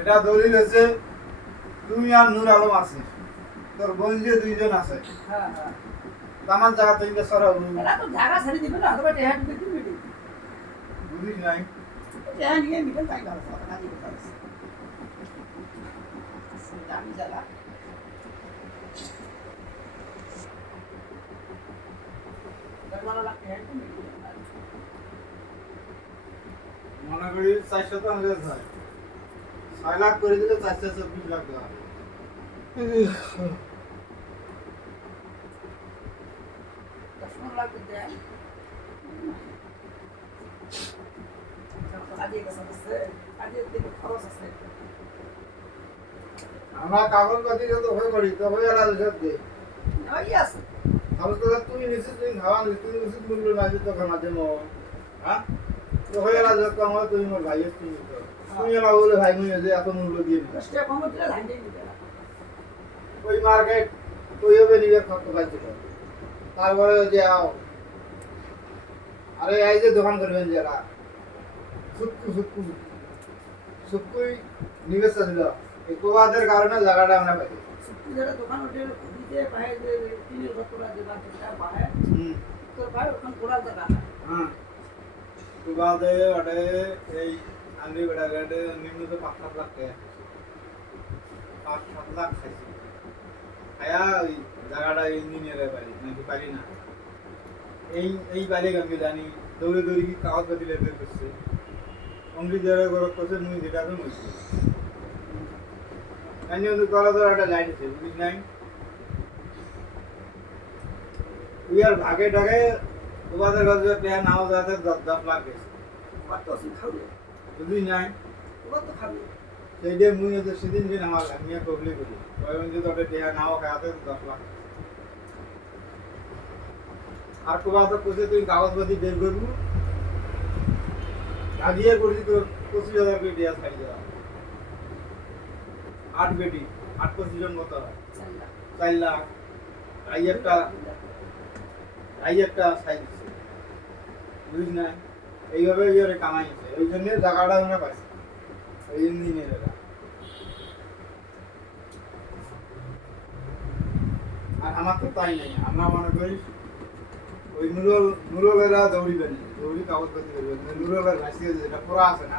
এটা দলিল হচ্ছে তুই আর নূর আলম আছিস, তোর বোন যে দুইজন আছে। আমার জায়গা থেকে সরা বুঝিস নাই। মনে করি 450 হয়, 6 লাখ করে দিলে 424 লাখ দেওয়া হবে। আমরা কাগজ পাতি যত হয়ে করি তো হয়ে গেল সত্যি তুই নিশ্চিত তুই খাওয়া তুই নিশ্চিত মূল্য না দিত খানা দেবো। হ্যাঁ তো হয়ে গেল যত আমার তুই মোর ভাইয়ের তুই তুমি এলা বলে ভাই মুই যে এত মূল্য দিয়ে দিল ওই মার্কেট তুই হবে নিজের থাকতে পারছিল। তারপরে যে আরে এই যে দোকান করবেন যারা সুক্কুই নিবেশ দিল এই প্রবাদের কারণে জায়গাটা আমরা পাই। দোকান উঠে দিতে পায় যে টিনের ঘরটা যে বাচ্চাটা পায় তোর ভাই ওখান কোড়াল জায়গা হ্যাঁ প্রবাদে ওটা এই আন্দি বেড়া গাড়ে নিম্নত 5-7 লাখ টাকা 5-7 লাখ খাইছে খায়া ওই জায়গাটা ইঞ্জিনিয়ারের বাড়ি নাকি পারি না এই বাড়ি আমি জানি দৌড়ে দৌড়ে কি কাগজ পাতি লেবে করছে অঙ্গি যারা গরক করছে মুই যেটা তো মুই জানি ওদের করা তো একটা লাইন আছে বুঝিস নাই। তুই আর ভাগে টাগে তোমাদের কাছে প্যান নাও যাতে 10 লাখ গেছে বুঝিস নাই। সেইটা মুই হচ্ছে সেদিন দিন আমার নিয়ে কবলি করি যে তোদের টেহা নাও খাওয়াতে 10 লাখ আর তোমার তো কোথায় তুই কাগজপাতি বের করবো লাগিয়ে করছি তোর 25,000 করে টেহা ছাড়ি দেওয়া 8 বেটি 8-25 জন মতো 4 লাখ এই একটা সাইজ বুঝিস না। এইভাবে ওই কামাইছে ওই জন্য জায়গাটা আমরা পাইছি ওই ইঞ্জিনিয়ারেরা। আর আমার তো তাই নাই আমরা মনে করি ওই নুরলেরা দৌড়িবেন দৌড়ি কাগজপাতি করবেন নুরলের ভাসিয়ে যেটা পোড়া আছে না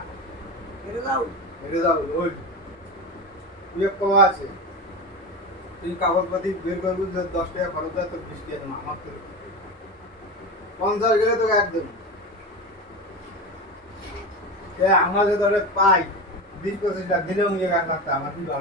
হেরে যাও ওই পাওয়া আছে তুই কাগজপাতি বের করবি যে 10 টাকা খরচ হয় তোর 20 টাকা আমার তো 50 গেলে তোকে একদম আমরা যে ধরে পাই 20-25 লাখ দিলেও 1 লাখ টাকা আমার কি